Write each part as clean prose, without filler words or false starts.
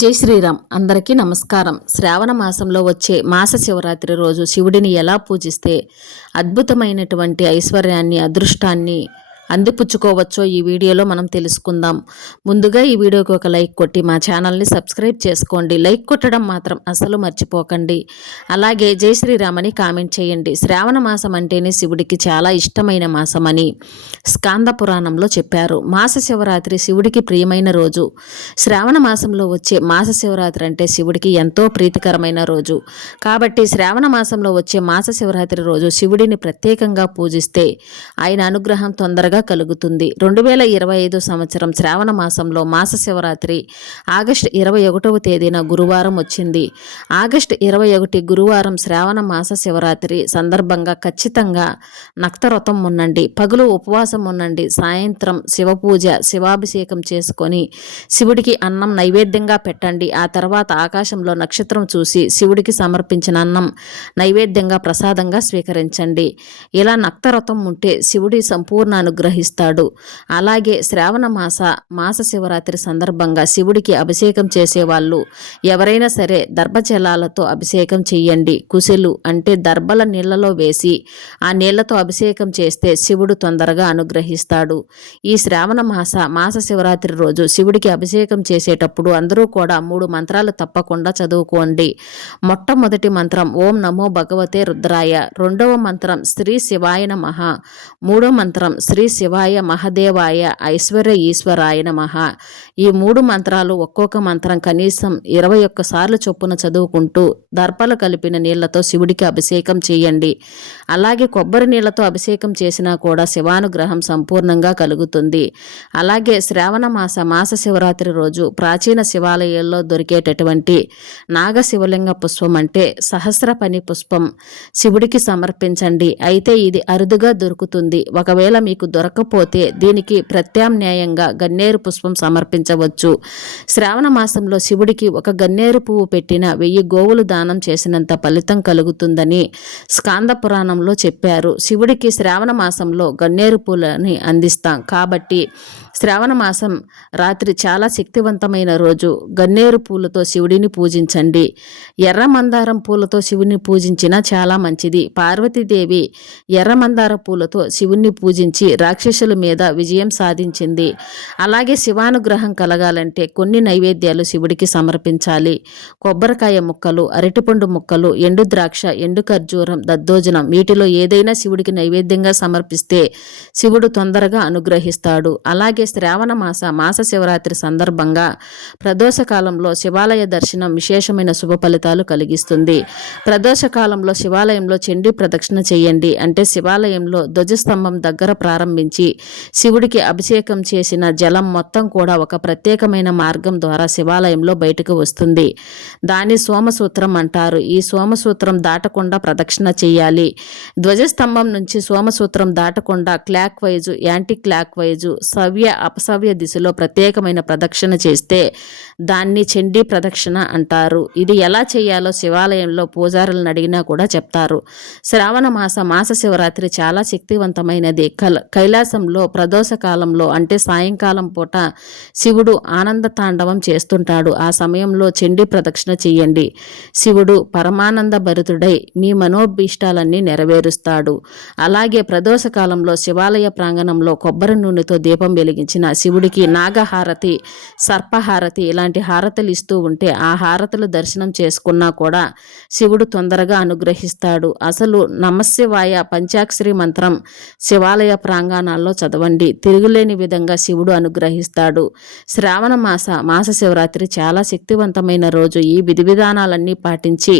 జై శ్రీరామ్. అందరికీ నమస్కారం. శ్రావణ మాసంలో వచ్చే మాస శివరాత్రి రోజు శివుడిని ఎలా పూజిస్తే అద్భుతమైనటువంటి ఐశ్వర్యాన్ని, అదృష్టాన్ని అందిపుచ్చుకోవచ్చో ఈ వీడియోలో మనం తెలుసుకుందాం. ముందుగా ఈ వీడియోకి ఒక లైక్ కొట్టి మా ఛానల్ని సబ్స్క్రైబ్ చేసుకోండి. లైక్ కొట్టడం మాత్రం అసలు మర్చిపోకండి. అలాగే జై శ్రీరామ్ అని కామెంట్ చేయండి. శ్రావణ మాసం అంటేనే శివుడికి చాలా ఇష్టమైన మాసమని స్కాంద పురాణంలో చెప్పారు. మాస శివరాత్రి శివుడికి ప్రియమైన రోజు. శ్రావణ మాసంలో వచ్చే మాస శివరాత్రి అంటే శివుడికి ఎంతో ప్రీతికరమైన రోజు. కాబట్టి శ్రావణ మాసంలో వచ్చే మాస శివరాత్రి రోజు శివుడిని ప్రత్యేకంగా పూజిస్తే ఆయన అనుగ్రహం తొందరగా కలుగుతుంది. 2025 సంవత్సరం శ్రావణ మాసంలో మాస శివరాత్రి ఆగస్టు 21వ తేదీన గురువారం వచ్చింది. ఆగస్టు 21 గురువారం శ్రావణ మాస శివరాత్రి సందర్భంగా ఖచ్చితంగా నక్తవ్రతం ఉండండి. పగులు ఉపవాసం ఉండండి. సాయంత్రం శివపూజ, శివాభిషేకం చేసుకొని శివుడికి అన్నం నైవేద్యంగా పెట్టండి. ఆ తర్వాత ఆకాశంలో నక్షత్రం చూసి శివుడికి సమర్పించిన అన్నం నైవేద్యంగా ప్రసాదంగా స్వీకరించండి. ఇలా నక్తవ్రతం ఉంటే శివుడి సంపూర్ణ అనుగ్రహిస్తాడు. అలాగే శ్రావణ మాస శివరాత్రి సందర్భంగా శివుడికి అభిషేకం చేసేవాళ్ళు ఎవరైనా సరే దర్భజలాలతో అభిషేకం చెయ్యండి. కుశలు అంటే దర్భల నీళ్లలో వేసి ఆ నీళ్లతో అభిషేకం చేస్తే శివుడు తొందరగా అనుగ్రహిస్తాడు. ఈ శ్రావణ మాస శివరాత్రి రోజు శివుడికి అభిషేకం చేసేటప్పుడు అందరూ కూడా 3 మంత్రాలు తప్పకుండా చదువుకోండి. మొట్టమొదటి మంత్రం ఓం నమో భగవతే రుద్రాయ, రెండవ మంత్రం శ్రీ శివాయ నమః, మూడో మంత్రం శ్రీ శివాయ మహదేవాయ ఐశ్వర్య ఈశ్వరాయ నమః. ఈ 3 మంత్రాలు ఒక్కొక్క మంత్రం కనీసం 21 సార్లు చొప్పున చదువుకుంటూ దర్పలు కలిపిన నీళ్లతో శివుడికి అభిషేకం చేయండి. అలాగే కొబ్బరి నీళ్లతో అభిషేకం చేసినా కూడా శివానుగ్రహం సంపూర్ణంగా కలుగుతుంది. అలాగే శ్రావణ మాస శివరాత్రి రోజు ప్రాచీన శివాలయాల్లో దొరికేటటువంటి నాగశివలింగ పుష్పం అంటే సహస్రపని పుష్పం శివుడికి సమర్పించండి. అయితే ఇది అరుదుగా దొరుకుతుంది. ఒకవేళ మీకు దొరకకపోతే దీనికి ప్రత్యామ్నాయంగా గన్నేరు పుష్పం సమర్పించవచ్చు. శ్రావణ మాసంలో శివుడికి ఒక గన్నేరు పువ్వు పెట్టిన 1000 గోవులు దానం చేసినంత ఫలితం కలుగుతుందని స్కాంద పురాణంలో చెప్పారు. శివుడికి శ్రావణ మాసంలో గన్నేరు పూలని అందిస్తాం. కాబట్టి శ్రావణ మాసం రాత్రి చాలా శక్తివంతమైన రోజు. గన్నేరు పూలతో శివుడిని పూజించండి. ఎర్ర మందారం పూలతో శివుని పూజించినా చాలా మంచిది. పార్వతీదేవి ఎర్ర మందార పూలతో శివుణ్ణి పూజించి రాక్షసుల మీద విజయం సాధించింది. అలాగే శివానుగ్రహం కలగాలంటే కొన్ని నైవేద్యాలు శివుడికి సమర్పించాలి. కొబ్బరికాయ ముక్కలు, అరటిపండు ముక్కలు, ఎండు ద్రాక్ష, ఎండు ఖర్జూరం, దద్దోజనం వీటిలో ఏదైనా శివుడికి నైవేద్యంగా సమర్పిస్తే శివుడు తొందరగా అనుగ్రహిస్తాడు. అలాగే శ్రావణ మాస శివరాత్రి సందర్భంగా ప్రదోష కాలంలో శివాలయ దర్శనం విశేషమైన శుభ ఫలితాలు కలిగిస్తుంది. ప్రదోష కాలంలో శివాలయంలో చండీ ప్రదక్షిణ చేయండి. అంటే శివాలయంలో ధ్వజస్తంభం దగ్గర ప్రారంభించి శివుడికి అభిషేకం చేసిన జలం మొత్తం కూడా ఒక ప్రత్యేకమైన మార్గం ద్వారా శివాలయంలో బయటకు వస్తుంది. దాన్ని సోమసూత్రం అంటారు. ఈ సోమసూత్రం దాటకుండా ప్రదక్షిణ చేయాలి. ధ్వజస్తంభం నుంచి సోమసూత్రం దాటకుండా clockwise, anticlockwise, సవ్య అపసవ్య దిశలో ప్రత్యేకమైన ప్రదక్షిణ చేస్తే దాన్ని చండీ ప్రదక్షిణ అంటారు. ఇది ఎలా చేయాలో శివాలయంలో పూజారులను అడిగినా కూడా చెప్తారు. శ్రావణ మాస శివరాత్రి చాలా శక్తివంతమైనది. కైలాసంలో ప్రదోష కాలంలో అంటే సాయంకాలం పూట శివుడు ఆనంద తాండవం చేస్తుంటాడు. ఆ సమయంలో చండీ ప్రదక్షిణ చేయండి. శివుడు పరమానంద భరితుడై మీ మనోభీష్టాలన్నీ నెరవేరుస్తాడు. అలాగే ప్రదోష కాలంలో శివాలయ ప్రాంగణంలో కొబ్బరి నూనెతో దీపం వెలిగించిన శివుడికి నాగహారతి, సర్పహారతి ఇలాంటి హారతలు ఇస్తూ ఉంటే ఆ హారతలు దర్శనం చేసుకున్నా కూడా శివుడు తొందరగా అనుగ్రహిస్తాడు. అసలు నమశివాయ పంచాక్షరి మంత్రం శివాలయ ప్రాంగణాల్లో చదవండి. తిరుగులేని విధంగా శివుడు అనుగ్రహిస్తాడు. శ్రావణ మాస శివరాత్రి చాలా శక్తివంతమైన రోజు. ఈ విధి విధానాలన్నీ పాటించి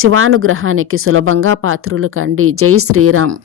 శివానుగ్రహానికి సులభంగా పాత్రులు కండి. జై శ్రీరామ్.